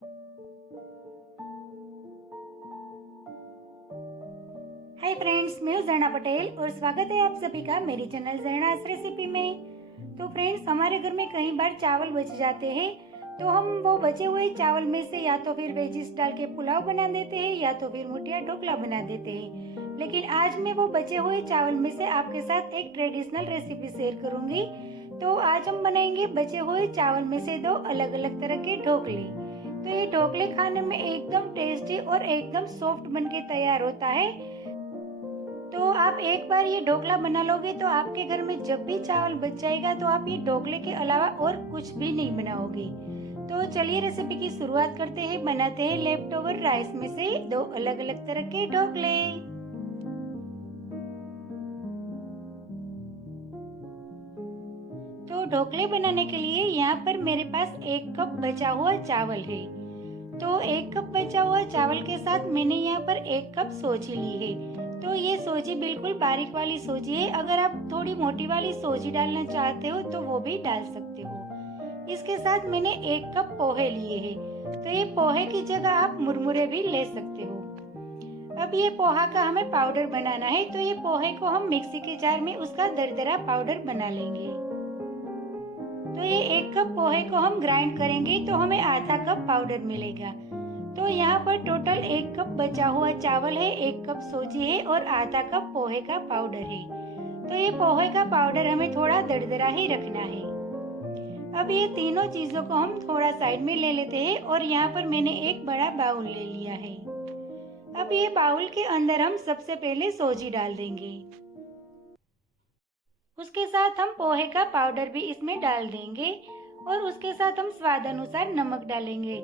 Hi friends, मैं हूँ जरना पटेल और स्वागत है आप सभी का मेरी चैनल जरनास रेसिपी में। तो फ्रेंड्स, हमारे घर में कई बार चावल बच जाते हैं तो हम वो बचे हुए चावल में से या तो फिर वेजिस डाल के पुलाव बना देते हैं या तो फिर मुठिया ढोकला बना देते हैं। लेकिन आज मैं वो बचे हुए चावल में से आपके साथ एक ट्रेडिशनल रेसिपी शेयर करूंगी। तो आज हम बनाएंगे बचे हुए चावल में से दो अलग अलग तरह के ढोकले। तो ये ढोकले खाने में एकदम टेस्टी और एकदम सॉफ्ट बनके तैयार होता है। तो आप एक बार ये ढोकला बना लोगे तो आपके घर में जब भी चावल बच जाएगा तो आप ये ढोकले के अलावा और कुछ भी नहीं बनाओगे। तो चलिए रेसिपी की शुरुआत करते हैं। बनाते हैं लेफ्ट ओवर राइस में से दो अलग अलग तरह के ढोकले। तो ढोकले बनाने के लिए यहाँ पर मेरे पास 1 कप बचा हुआ चावल है। तो 1 कप बचा हुआ चावल के साथ मैंने यहाँ पर 1 कप सोजी ली है। तो ये सोजी बिल्कुल बारीक वाली सोजी है। अगर आप थोड़ी मोटी वाली सोजी डालना चाहते हो तो वो भी डाल सकते हो। इसके साथ मैंने 1 कप पोहे लिए हैं। तो ये पोहे की जगह आप मुरमुरे भी ले सकते हो। अब ये पोहा का हमें पाउडर बनाना है। तो ये पोहे को हम मिक्सी के जार में उसका दरदरा पाउडर बना लेंगे। तो ये 1 कप पोहे को हम ग्राइंड करेंगे तो हमें आधा कप पाउडर मिलेगा। तो यहाँ पर टोटल 1 कप बचा हुआ चावल है, 1 कप सूजी है और आधा कप पोहे का पाउडर है। तो ये पोहे का पाउडर हमें थोड़ा दरदरा ही रखना है। अब ये तीनों चीजों को हम थोड़ा साइड में ले लेते हैं और यहाँ पर मैंने एक बड़ा बाउल ले लिया है। अब ये बाउल के अंदर हम सबसे पहले सूजी डाल देंगे। उसके साथ हम पोहे का पाउडर भी इसमें डाल देंगे और उसके साथ हम स्वाद अनुसार नमक डालेंगे।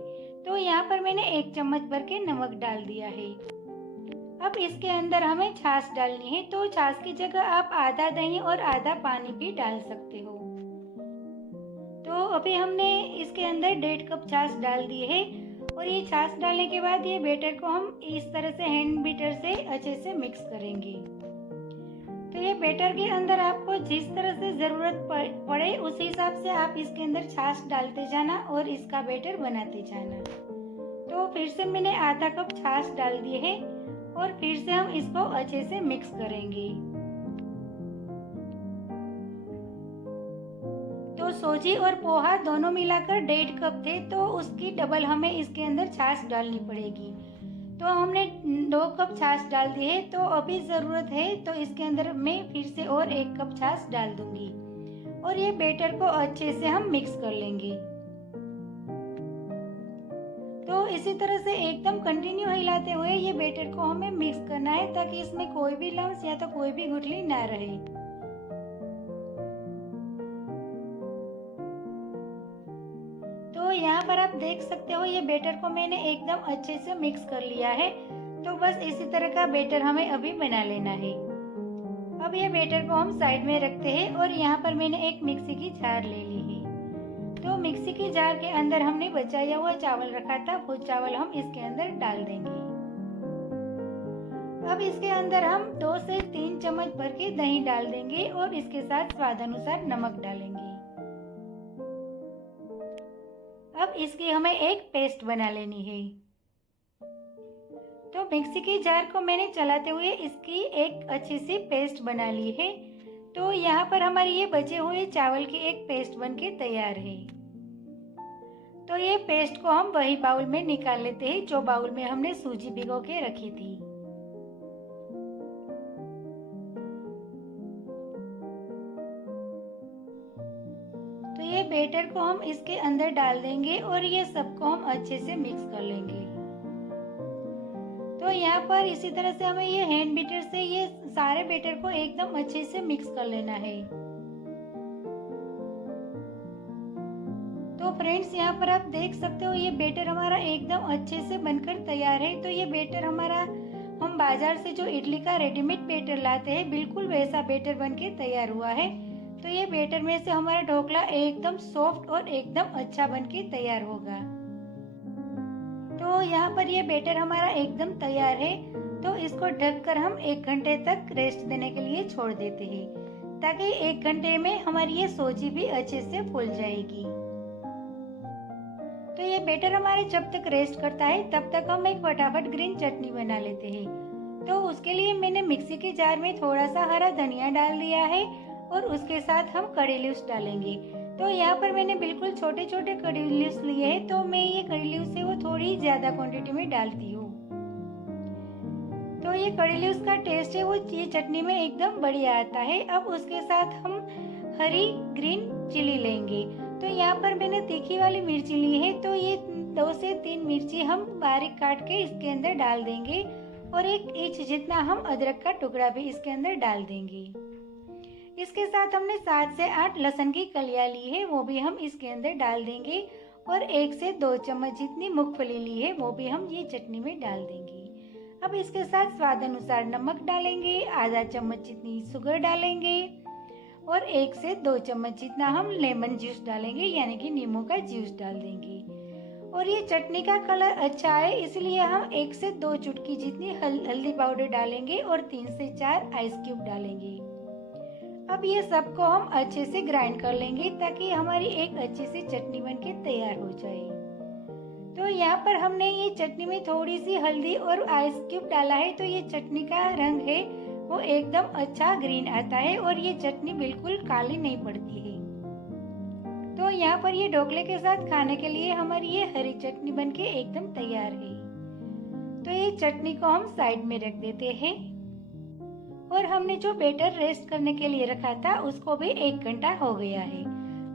तो यहाँ पर मैंने 1 चम्मच भर के नमक डाल दिया है। अब इसके अंदर हमें छाछ डालनी है। तो छाछ की जगह आप आधा दही और आधा पानी भी डाल सकते हो। तो अभी हमने इसके अंदर 1.5 कप छाछ डाल दी है और ये छाछ डालने के बाद ये बैटर को हम इस तरह से हैंड बीटर से अच्छे से मिक्स करेंगे। तो ये बैटर के अंदर आपको जिस तरह से जरूरत पड़े उस हिसाब से आप इसके अंदर छाछ डालते जाना और इसका बैटर बनाते जाना। तो फिर से मैंने आधा कप छाछ डाल दिए है और फिर से हम इसको अच्छे से मिक्स करेंगे। तो सूजी और पोहा दोनों मिलाकर 1.5 कप थे तो उसकी डबल हमें इसके अंदर छाछ डालनी पड़ेगी। तो हमने 2 कप छाछ डाल दी है। तो अभी ज़रूरत है तो इसके अंदर मैं फिर से और 1 कप छाछ डाल दूंगी और ये बैटर को अच्छे से हम मिक्स कर लेंगे। तो इसी तरह से एकदम कंटिन्यू हिलाते हुए ये बैटर को हमें मिक्स करना है ताकि इसमें कोई भी लम्स या तो कोई भी गुठली ना रहे। तो यहाँ पर आप देख सकते हो ये बैटर को मैंने एकदम अच्छे से मिक्स कर लिया है। तो बस इसी तरह का बैटर हमें अभी बना लेना है। अब ये बैटर को हम साइड में रखते हैं और यहाँ पर मैंने एक मिक्सी की जार ले ली है। तो मिक्सी की जार के अंदर हमने बचाया हुआ चावल रखा था, वो चावल हम इसके अंदर डाल देंगे। अब इसके अंदर हम 2 से 3 चम्मच भर के दही डाल देंगे और इसके साथ स्वाद अनुसार नमक डालेंगे। अब इसकी हमें एक पेस्ट बना लेनी है। तो मिक्सी की जार को मैंने चलाते हुए इसकी एक अच्छी सी पेस्ट बना ली है। तो यहाँ पर हमारी ये बचे हुए चावल की एक पेस्ट बनके तैयार है। तो ये पेस्ट को हम वही बाउल में निकाल लेते हैं जो बाउल में हमने सूजी भिगो के रखी थी। तो ये बैटर को हम इसके अंदर डाल देंगे और ये सबको हम अच्छे से मिक्स कर लेंगे। तो यहाँ पर इसी तरह से हमें ये हैंड बीटर से ये सारे बैटर को एकदम अच्छे से मिक्स कर लेना है। तो फ्रेंड्स, यहाँ पर आप देख सकते हो ये बैटर हमारा एकदम अच्छे से बनकर तैयार है। तो ये बैटर हमारा हम बाजार से जो इडली का रेडीमेड बैटर लाते हैं बिल्कुल वैसा बैटर बनके तैयार हुआ है। तो ये बैटर में से हमारा ढोकला एकदम सॉफ्ट और एकदम अच्छा बनके तैयार होगा। तो यहाँ पर ये बैटर हमारा एकदम तैयार है। तो इसको ढककर हम 1 घंटे तक रेस्ट देने के लिए छोड़ देते हैं ताकि 1 घंटे में हमारी ये सूजी भी अच्छे से फूल जाएगी। तो ये बैटर हमारे जब तक रेस्ट करता है तब तक हम एक फटाफट ग्रीन चटनी बना लेते हैं। तो उसके लिए मैंने मिक्सी के जार में थोड़ा सा हरा धनिया डाल दिया है और उसके साथ हम कड़ी लीव्स डालेंगे। तो यहाँ पर मैंने बिल्कुल छोटे छोटे कड़ी लीव्स लिए हैं, तो मैं ये कड़ी लीव्स है वो थोड़ी ज़्यादा क्वांटिटी में डालती हूँ। तो ये कड़ी लीव्स का टेस्ट है वो ये चटनी में एकदम बढ़िया आता है। अब उसके साथ हम हरी ग्रीन चिली लेंगे। तो यहाँ पर मैंने तीखी वाली मिर्ची ली है, तो ये 2 से 3 मिर्ची हम बारीक काट के इसके अंदर डाल देंगे और 1 इंच जितना हम अदरक का टुकड़ा भी इसके अंदर डाल देंगे। इसके साथ हमने 7 से 8 लहसुन की कलियां ली है, वो भी हम इसके अंदर डाल देंगे और 1 से 2 चम्मच जितनी मूंगफली ली है वो भी हम ये चटनी में डाल देंगे। अब इसके साथ स्वाद अनुसार नमक डालेंगे, आधा चम्मच जितनी शुगर डालेंगे और 1 से 2 चम्मच जितना हम लेमन जूस डालेंगे, यानी कि नींबू का जूस डाल देंगे। और ये चटनी का कलर अच्छा है इसलिए हम 1 से 2 चुटकी जितनी हल्दी पाउडर डालेंगे और 3 से 4 आइस क्यूब डालेंगे। अब ये सबको हम अच्छे से ग्राइंड कर लेंगे ताकि हमारी एक अच्छी सी चटनी बनके तैयार हो जाए। तो यहाँ पर हमने ये चटनी में थोड़ी सी हल्दी और आइस क्यूब डाला है, तो ये चटनी का रंग है वो एकदम अच्छा ग्रीन आता है और ये चटनी बिल्कुल काली नहीं पड़ती है। तो यहाँ पर ये ढोकले के साथ खाने के लिए हमारी ये हरी चटनी बनके एकदम तैयार है। तो ये चटनी को हम साइड में रख देते हैं और हमने जो बैटर रेस्ट करने के लिए रखा था उसको भी 1 घंटा हो गया है।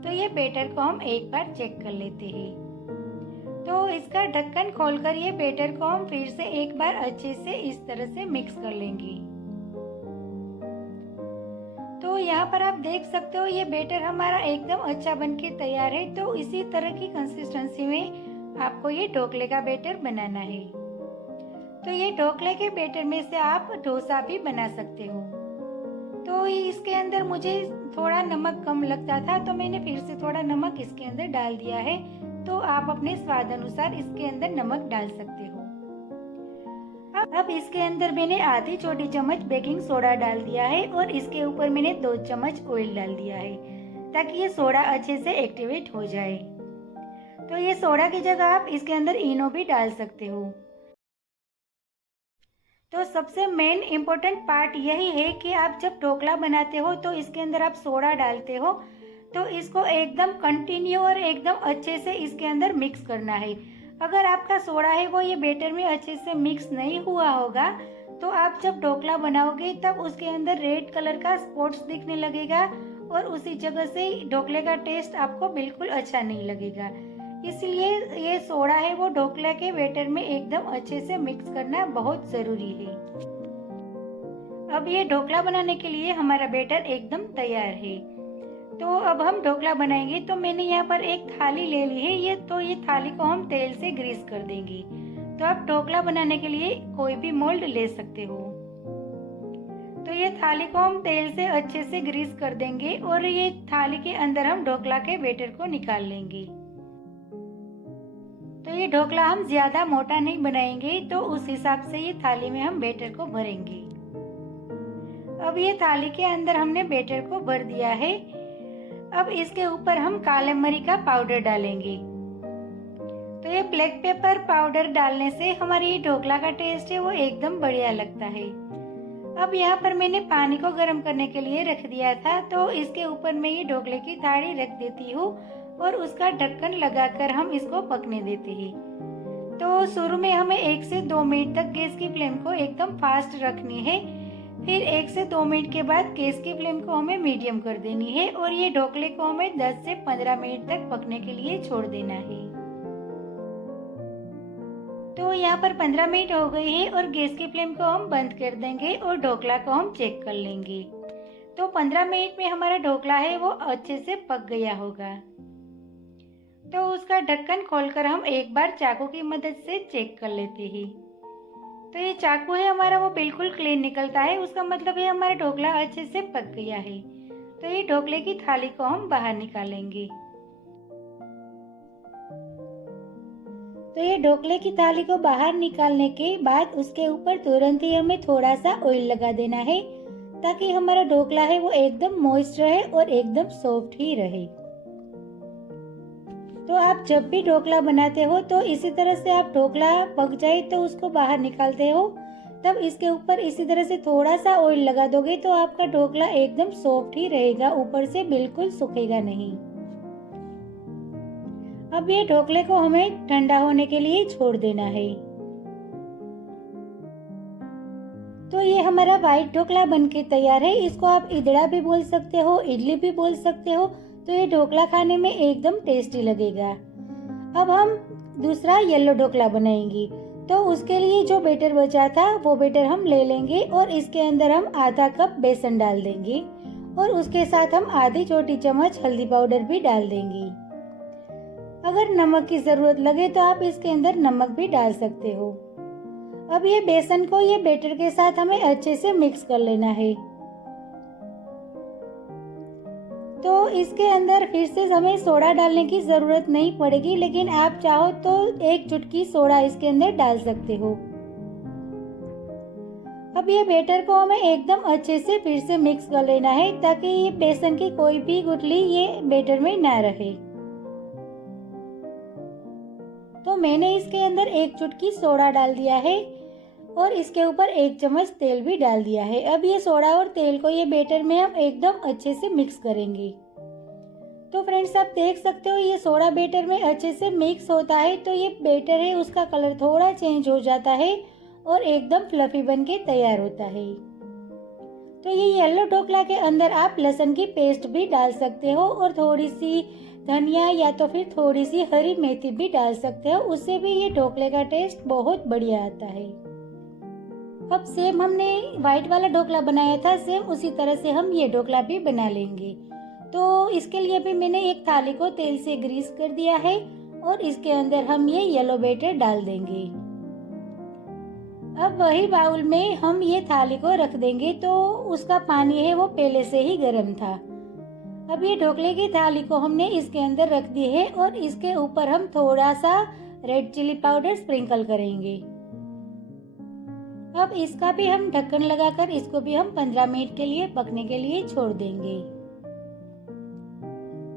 तो ये बैटर को हम एक बार चेक कर लेते हैं। तो इसका ढक्कन खोलकर ये बैटर को हम फिर से एक बार अच्छे से इस तरह से मिक्स कर लेंगे। तो यहाँ पर आप देख सकते हो ये बैटर हमारा एकदम अच्छा बनके तैयार है। तो इसी तरह की कंसिस्टेंसी में आपको ये ढोकले का बैटर बनाना है। तो ये ढोकले के बैटर में से आप डोसा भी बना सकते हो। तो इसके अंदर मुझे थोड़ा नमक कम लगता था, तो मैंने फिर से थोड़ा नमक इसके अंदर डाल दिया है। तो आप अपने स्वाद अनुसार इसके अंदर नमक डाल सकते हो। अब इसके अंदर मैंने आधी छोटी चम्मच बेकिंग सोडा डाल दिया है और इसके ऊपर मैंने 2 चम्मच ऑयल डाल दिया है ताकि ये सोडा अच्छे से एक्टिवेट हो जाए। तो ये सोडा की जगह आप इसके अंदर इनो भी डाल सकते हो। तो सबसे मेन इम्पोर्टेंट पार्ट यही है कि आप जब ढोकला बनाते हो तो इसके अंदर आप सोडा डालते हो, तो इसको एकदम कंटिन्यू और एकदम अच्छे से इसके अंदर मिक्स करना है। अगर आपका सोडा है वो ये बैटर में अच्छे से मिक्स नहीं हुआ होगा तो आप जब ढोकला बनाओगे तब उसके अंदर रेड कलर का स्पॉट्स दिखने लगेगा और उसी जगह से ढोकले का टेस्ट आपको बिल्कुल अच्छा नहीं लगेगा। इसलिए ये सोडा है वो ढोकले के बैटर में एकदम अच्छे से मिक्स करना बहुत ज़रूरी है। अब ये ढोकला बनाने के लिए हमारा बैटर एकदम तैयार है। तो अब हम ढोकला बनाएंगे। तो मैंने यहाँ पर एक थाली ले ली है, ये थाली को हम तेल से ग्रीस कर देंगे। तो आप ढोकला बनाने के लिए कोई भी मोल्ड ले सकते हो। तो ये थाली को हम तेल से अच्छे से ग्रीस कर देंगे और ये थाली के अंदर हम ढोकला के बैटर को निकाल लेंगे। तो ये ढोकला हम ज्यादा मोटा नहीं बनाएंगे, तो उस हिसाब से ये थाली में हम बैटर को भरेंगे। अब ये थाली के अंदर हमने बैटर को भर दिया है। अब इसके ऊपर हम काले मरी का पाउडर डालेंगे। तो ये ब्लैक पेपर पाउडर डालने से हमारी ये ढोकला का टेस्ट है वो एकदम बढ़िया लगता है। अब यहाँ पर मैंने पानी को गर्म करने के लिए रख दिया था, तो इसके ऊपर मैं ये ढोकले की थाली रख देती हूँ और उसका ढक्कन लगाकर हम इसको पकने देते हैं। तो शुरू में हमें 1 से 2 मिनट तक गैस की फ्लेम को एकदम फास्ट रखनी है। फिर 1 से 2 मिनट के बाद गैस की फ्लेम को हमें मीडियम कर देनी है और ये ढोकले को हमें 10 से 15 मिनट तक पकने के लिए छोड़ देना है। तो यहाँ पर 15 मिनट हो गए हैं और गैस की फ्लेम को हम बंद कर देंगे और ढोकला को हम चेक कर लेंगे। तो 15 मिनट में हमारा ढोकला है वो अच्छे से पक गया होगा। तो उसका ढक्कन खोलकर हम एक बार चाकू की मदद से चेक कर लेते हैं। तो ये चाकू है हमारा वो बिल्कुल क्लीन निकलता है, उसका मतलब है हमारा ढोकला अच्छे से पक गया है। तो ये ढोकले की थाली को हम बाहर निकालेंगे। तो ये ढोकले की थाली को बाहर निकालने के बाद उसके ऊपर तुरंत ही हमें थोड़ा सा ऑयल लगा देना है ताकि हमारा ढोकला है वो एकदम मॉइस्ट रहे और एकदम सॉफ्ट ही रहे। तो आप जब भी ढोकला बनाते हो तो इसी तरह से आप ढोकला पक जाए तो उसको बाहर निकालते हो, तब इसके ऊपर इसी तरह से थोड़ा सा ऑयल लगा दोगे तो आपका ढोकला एकदम सॉफ्ट ही रहेगा, ऊपर से बिल्कुल सूखेगा नहीं। अब ये ढोकले को हमें ठंडा होने के लिए छोड़ देना है। तो ये हमारा व्हाइट ढोकला बनके तैयार है। इसको आप इडली भी बोल सकते हो, इडली भी बोल सकते हो। तो ये ढोकला खाने में एकदम टेस्टी लगेगा। अब हम दूसरा येलो ढोकला बनाएंगे। तो उसके लिए जो बैटर बचा था वो बैटर हम ले लेंगे और इसके अंदर हम आधा कप बेसन डाल देंगे और उसके साथ हम आधी छोटी चम्मच हल्दी पाउडर भी डाल देंगे। अगर नमक की जरूरत लगे तो आप इसके अंदर नमक भी डाल सकते हो। अब ये बेसन को ये बैटर के साथ हमें अच्छे से मिक्स कर लेना है। तो इसके अंदर फिर से हमें सोडा डालने की जरूरत नहीं पड़ेगी, लेकिन आप चाहो तो एक चुटकी सोडा इसके अंदर डाल सकते हो। अब ये बैटर को हमें एकदम अच्छे से फिर से मिक्स कर लेना है ताकि ये बेसन की कोई भी गुठली ये बैटर में ना रहे। तो मैंने इसके अंदर एक चुटकी सोडा डाल दिया है और इसके ऊपर एक चम्मच तेल भी डाल दिया है। अब ये सोडा और तेल को ये बैटर में हम एकदम अच्छे से मिक्स करेंगे। तो फ्रेंड्स आप देख सकते हो ये सोडा बैटर में अच्छे से मिक्स होता है तो ये बैटर है उसका कलर थोड़ा चेंज हो जाता है और एकदम फ्लफी बन के तैयार होता है। तो ये येलो ढोकला के अंदर आप लहसुन की पेस्ट भी डाल सकते हो और थोड़ी सी धनिया या तो फिर थोड़ी सी हरी मेथी भी डाल सकते हो, उससे भी ये ढोकले का टेस्ट बहुत बढ़िया आता है। अब सेम हमने व्हाइट वाला ढोकला बनाया था, सेम उसी तरह से हम ये ढोकला भी बना लेंगे। तो इसके लिए भी मैंने एक थाली को तेल से ग्रीस कर दिया है और इसके अंदर हम ये येलो बैटर डाल देंगे। अब वही बाउल में हम ये थाली को रख देंगे। तो उसका पानी है वो पहले से ही गर्म था। अब ये ढोकले की थाली को हमने इसके अंदर रख दी है और इसके ऊपर हम थोड़ा सा रेड चिली पाउडर स्प्रिंकल करेंगे। अब इसका भी हम ढक्कन लगाकर इसको भी हम 15 मिनट के लिए पकने के लिए छोड़ देंगे।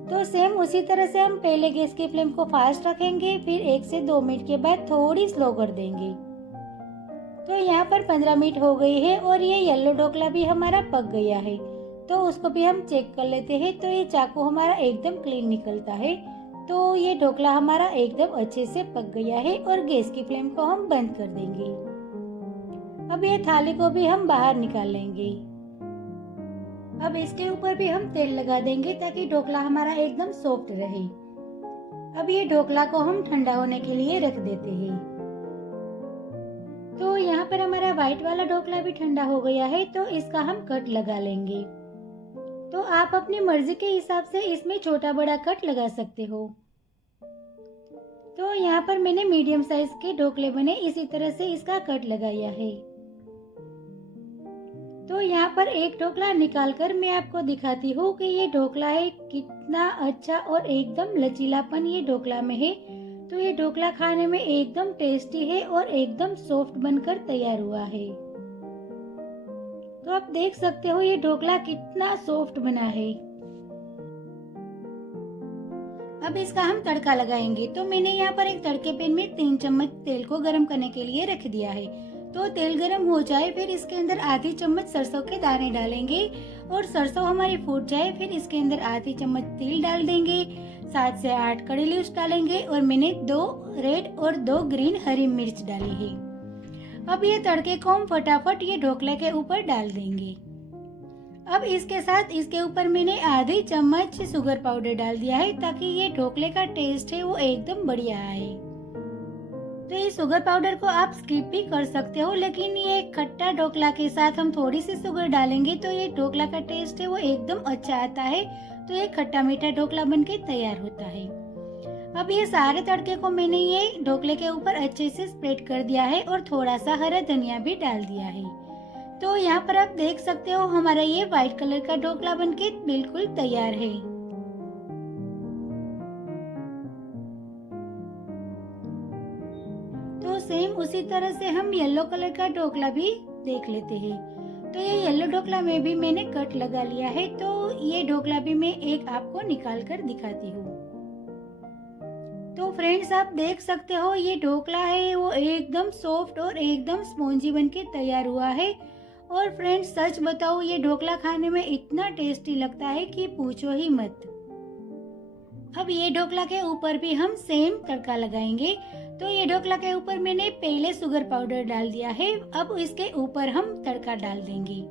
तो सेम उसी तरह से हम पहले गैस की फ्लेम को फास्ट रखेंगे, फिर 1 से 2 मिनट के बाद थोड़ी स्लो कर देंगे। तो यहाँ पर 15 मिनट हो गई है और ये येलो ढोकला भी हमारा पक गया है। तो उसको भी हम चेक कर लेते हैं। तो ये चाकू हमारा एकदम क्लीन निकलता है। तो ये ढोकला हमारा एकदम अच्छे से पक गया है और गैस की फ्लेम को हम बंद कर देंगे। अब ये थाली को भी हम बाहर निकाल लेंगे। अब इसके ऊपर भी हम तेल लगा देंगे ताकि ढोकला हमारा एकदम सॉफ्ट रहे। अब ये ढोकला को हम ठंडा होने के लिए रख देते हैं। तो यहाँ पर हमारा व्हाइट वाला ढोकला भी ठंडा हो गया है तो इसका हम कट लगा लेंगे। तो आप अपनी मर्जी के हिसाब से इसमें छोटा बड़ा कट लगा सकते हो। तो यहाँ पर मैंने मीडियम साइज के ढोकले बने इसी तरह से इसका कट लगाया है। तो यहाँ पर एक ढोकला निकालकर मैं आपको दिखाती हूँ कि ये ढोकला है कितना अच्छा और एकदम लचीलापन ये ढोकला में है। तो ये ढोकला खाने में एकदम टेस्टी है और एकदम सॉफ्ट बनकर तैयार हुआ है। तो आप देख सकते हो ये ढोकला कितना सॉफ्ट बना है। अब इसका हम तड़का लगाएंगे। तो मैंने यहाँ पर एक तड़के पैन में 3 चम्मच तेल को गरम करने के लिए रख दिया है। तो तेल गरम हो जाए फिर इसके अंदर आधी चम्मच सरसों के दाने डालेंगे और सरसों हमारी फूट जाए फिर इसके अंदर आधी चम्मच तिल डाल देंगे, 7 से 8 कड़ी लीव्स डालेंगे और मैंने 2 रेड और 2 ग्रीन हरी मिर्च डाली है। अब ये तड़के को हम फटाफट ये ढोकले के ऊपर डाल देंगे। अब इसके साथ इसके ऊपर मैंने आधी चम्मच शुगर पाउडर डाल दिया है ताकि ये ढोकले का टेस्ट है वो एकदम बढ़िया आए। तो ये शुगर पाउडर को आप स्किप भी कर सकते हो, लेकिन ये खट्टा ढोकला के साथ हम थोड़ी सी शुगर डालेंगे तो ये ढोकला का टेस्ट है वो एकदम अच्छा आता है। तो ये खट्टा मीठा ढोकला बनके तैयार होता है। अब ये सारे तड़के को मैंने ये ढोकले के ऊपर अच्छे से स्प्रेड कर दिया है और थोड़ा सा हरा धनिया भी डाल दिया है। तो यहाँ पर आप देख सकते हो हमारा ये व्हाइट कलर का ढोकला बनके बिल्कुल तैयार है। तो सेम उसी तरह से हम येलो कलर का ढोकला भी देख लेते हैं। तो ये येलो ढोकला में भी मैंने कट लगा लिया है। तो ये ढोकला भी मैं एक आपको निकाल कर दिखाती हूँ। फ्रेंड्स आप देख सकते हो ये ढोकला है वो एकदम सॉफ्ट और एकदम स्पॉन्जी बनके तैयार हुआ है। और फ्रेंड्स सच बताओ ये ढोकला खाने में इतना टेस्टी लगता है कि पूछो ही मत। अब ये ढोकला के ऊपर भी हम सेम तड़का लगाएंगे। तो ये ढोकला के ऊपर मैंने पहले शुगर पाउडर डाल दिया है, अब इसके ऊपर हम तड़का डाल देंगे।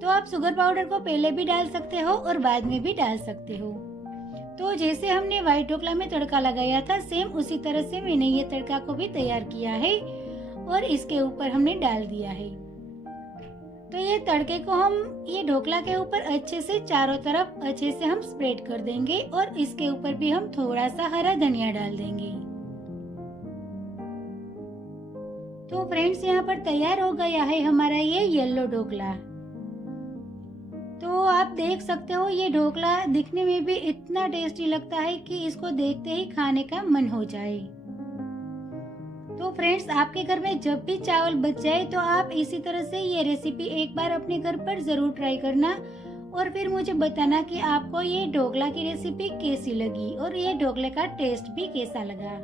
तो आप शुगर पाउडर को पहले भी डाल सकते हो और बाद में भी डाल सकते हो। तो जैसे हमने व्हाइट ढोकला में तड़का लगाया था सेम उसी तरह से मैंने ये तड़का को भी तैयार किया है और इसके ऊपर हमने डाल दिया है। तो ये तड़के को हम ये ढोकला के ऊपर अच्छे से चारों तरफ अच्छे से हम स्प्रेड कर देंगे और इसके ऊपर भी हम थोड़ा सा हरा धनिया डाल देंगे। तो फ्रेंड्स यहाँ पर तैयार हो गया है हमारा ये येलो ढोकला। तो आप देख सकते हो ये ढोकला दिखने में भी इतना टेस्टी लगता है कि इसको देखते ही खाने का मन हो जाए। तो फ्रेंड्स आपके घर में जब भी चावल बच जाए तो आप इसी तरह से ये रेसिपी एक बार अपने घर पर जरूर ट्राई करना और फिर मुझे बताना कि आपको ये ढोकला की रेसिपी कैसी लगी और ये ढोकले का टेस्ट भी कैसा लगा।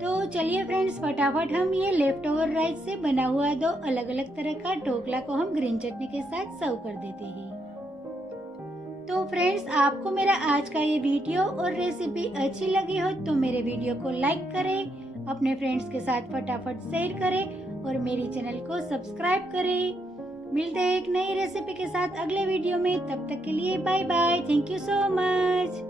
तो चलिए फ्रेंड्स फटाफट हम ये लेफ्ट ओवर राइस से बना हुआ दो अलग अलग तरह का ढोकला को हम ग्रीन चटनी के साथ सर्व कर देते हैं। तो फ्रेंड्स आपको मेरा आज का ये वीडियो और रेसिपी अच्छी लगी हो तो मेरे वीडियो को लाइक करें, अपने फ्रेंड्स के साथ फटाफट शेयर करें और मेरी चैनल को सब्सक्राइब करें। मिलते हैं एक नई रेसिपी के साथ अगले वीडियो में, तब तक के लिए bye bye. Thank you so much.